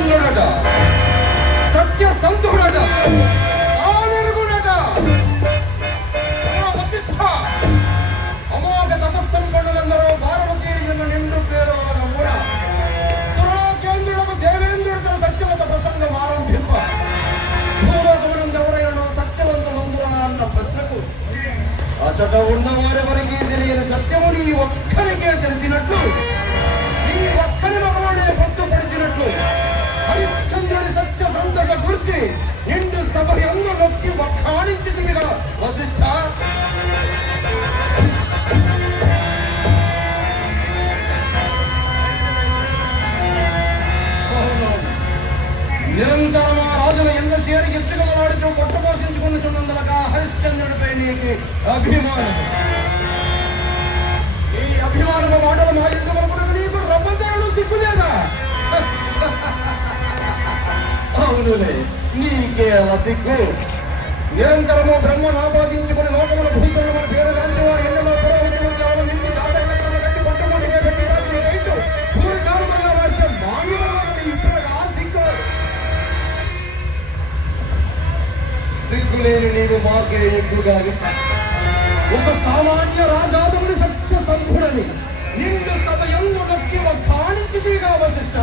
హరిశ్చంద్రుడట సత్యసంధుడట ఆనరుగుడట ఆ వశిష్ఠ అమోఘ తపస్సంపన్నులందరూ భారత తీరిన నిండు పేరు నమ్మున సురలోకేంద్రులకు దేవేంద్రుడు తన సత్యవత ప్రసంగం ఆరంభింప భూలోకమునందు ఎవరైనా సత్యవంతమందురా అన్న ప్రశ్నకు అచట ఉన్న వారెవరికి తెలియని సత్యము నీ ఒక్కరికే తెలిసినట్లు నీ ఒక్కరి మగవాడే పొట్టుపడిచినట్లు హరిశ్చంద్రుడి సత్య సంతక గురించి నిండు సభ ఎందు నొక్కి నీకే నిరంతరము బ్రహ్మను ఆపాదించుకుని లోకముల భూషణముల పేరు గాంచి ఎన్నో పురోహితులు నిండి దాటగట్టలు కట్టి పట్టముడిగా కట్టి రాత్రి రైతు భూమి వచ్చే మాన్యులను ఇప్పుడుగా సిగ్గు సిగ్గులేని నీవు మాకే ఎక్కువగా ఒక సామాన్య రాజాదముని సత్య సంభుడని నిన్ను సభ ఎందు నొక్కి ఒక కాణించిదిగా వశిష్ట.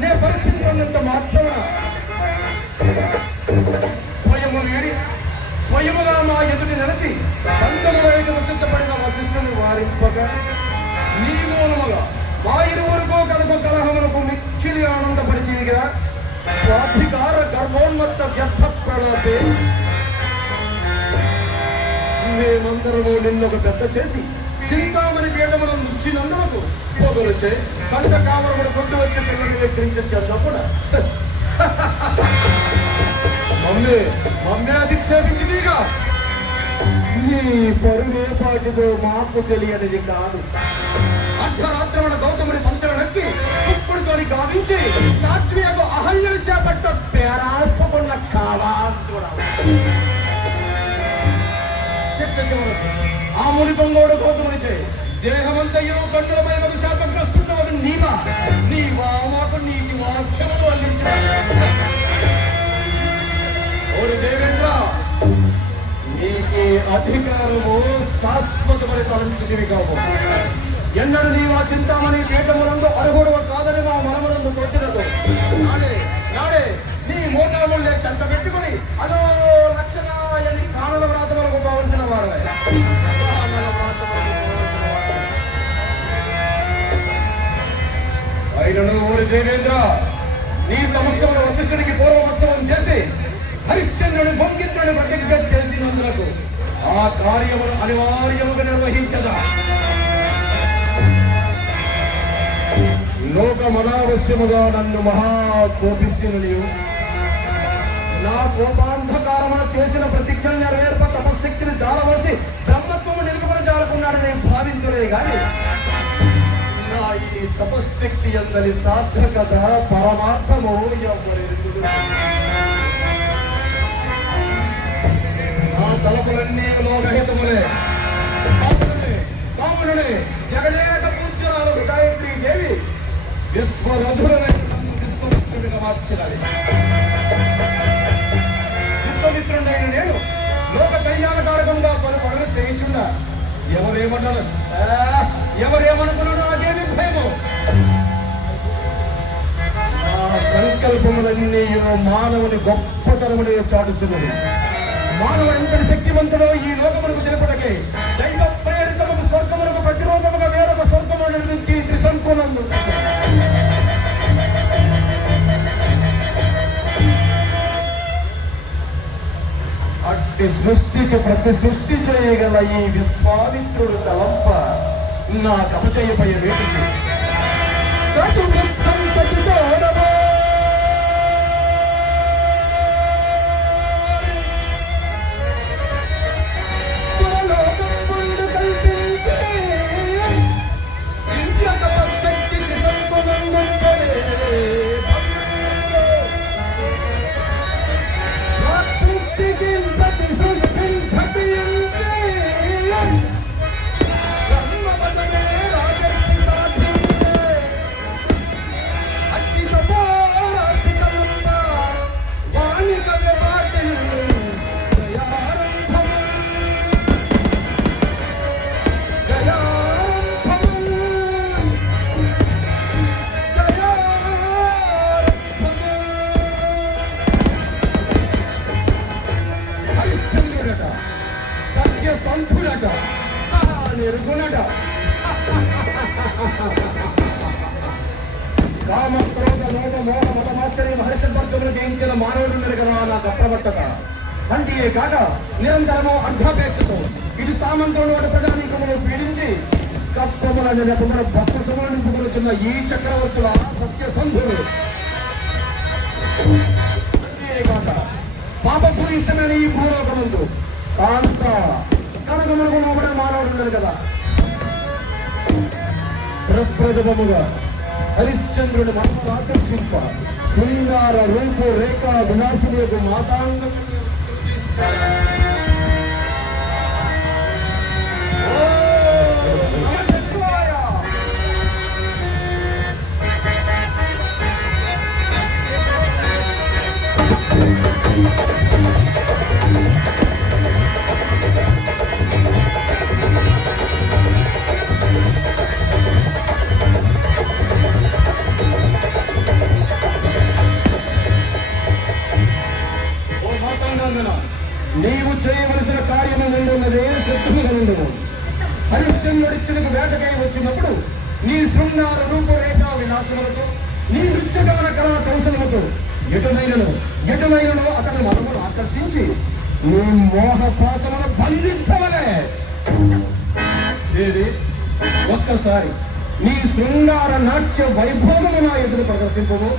నే పరీక్షించుకున్నంత మాత్రమ స్వయము వీడి స్వయముగా మా ఎదుటి నిలిచి పంతొమ్మిది ఐదు సిద్ధపడిన వశిష్ఠుని వారింపగా నీ మూలముగా మా ఇరువురుకు కనుక కలహములకు మిక్కిలి ఆనందపడితివిగా స్వాధికార గర్భోన్మత్త వ్యర్థ ప్రణాపే మేమందరము నిన్నొక పెద్ద చేసి చింతామణి పీఠమును ముచ్చినందులకు పొగలుచే కంట కూడా కొట్టు వచ్చి పిల్లలు వెక్కిరించా కూడా మమ్మీ మమ్మీ అధిక్షేపించిందిగా నీ పరువే పాటిదో మాకు తెలియనిది కాదు. అర్ధరాత్రమున గౌతముని పంచలు నక్కి కుప్పుడుతోని గావించి సాత్వియకు అహల్యలు చేపట్ట పేరాసమున్న కావాంతుడా. చివరకు ఆ ముని పొంగోడు గౌతమునిచే దేహమంతయు కండులపై ఒక శాపగ్రస్తున్నవకు నీవా? నీవా మాకు నీటి వాక్యములు అందించాడు ఓరి దేవేంద్ర నీకి అధికారము శాశ్వతమని తలంచితివి కావు. ఎన్నడు నీవా ఆ చింతామణి పీఠములందు అర్హుడు కాదని మా మనములందు తోచినదు నాడే నాడే నీ మోటాములే చెంత పెట్టుకుని అదో లక్షణ ఎన్ని ప్రాంతములకు పోవలసిన కావలసిన వారు అయినను ఓరి దేవేంద్ర నీ సమక్షంలో వశిష్ఠుడికి పూర్వపక్షం చేసి హరిశ్చంద్రుడు బొంకిత్రుని ప్రతిజ్ఞ చేసినందులకు ఆ కార్యమును అనివార్యముగా నిర్వహించదా. లోకమనావశ్యముగా నన్ను మహా కోపిస్తున్నది నా కోపాంధకారమున చేసిన ప్రతిజ్ఞలు నెరవేర్ప తపశక్తిని దారవసి బ్రహ్మత్వము నిలుపుకొని జారుకున్నాడని నేను భావించులే కానీ నా ఈ తపశక్తి అందరి సార్థకత పరమార్థము ఎవరెరుగుదు నా తలపులన్నీ లోకహితములే. కామునుడే, కామునుడే, జగదేక పూజ్యురాలు గాయత్రి దేవి విశ్వరథుడనే విశ్వమిత్రుడిగా మార్చినది పవిత్రుడైన నేను లోక కళ్యాణకారకంగా పలు పనులు చేయించున్నా ఎవరేమన్నాడు? ఆ, ఎవరేమనుకున్నాడు నాకేమి భయము. నా సంకల్పములన్నీ మానవుని గొప్పతనమునే చాటుచున్నది మానవుడు ఎంతటి శక్తివంతుడో ఈ లోకమునకు తెలుపటకే దైవ ప్రేరితముకు స్వర్గమునకు ప్రతిరూపముగా వేరొక స్వర్గము నిర్మించి త్రిశంకులను సృష్టికి ప్రతి సృష్టి చేయగల ఈ విశ్వామిత్రుడు తలంప నా కపచయపై వేటికి. కామ క్రోధ లోభ మోహ మతమాశ్చర్య హర్షవర్గములు జయించిన మానవుడు నెరగన నాకు అప్రమత్తత అంతే కాక నిరంతరము అర్ధాపేక్షతో ఇటు సామంతులను అటు ప్రజానీకములు పీడించి కప్పముల నెలకొన్న భక్త సభలు నింపుకొచ్చున్న ఈ చక్రవర్తుల సత్యసంధుడు అంతేకాక పాపపూరిష్టమైన ఈ భూలోకముందు కాంత కనకమునకు లోపడే మానవుడు కదా. ప్రప్రథమముగా హరిశ్చంద్రుడు మనసు ఆకర్షింప శృంగార రూపు రేఖ వినాశుని యొక్క మాతాంగం రూపురేఖ విలాసములతో నీ నృత్యగాన కళా కౌశలముతో ఎటునైనను ఎటునైనను అతని మనమును ఆకర్షించి నీ మోహ పాసమును బంధించవలే. ఏది ఒక్కసారి నీ శృంగార నాట్య వైభోగము నా ఎదురు ప్రదర్శింపము.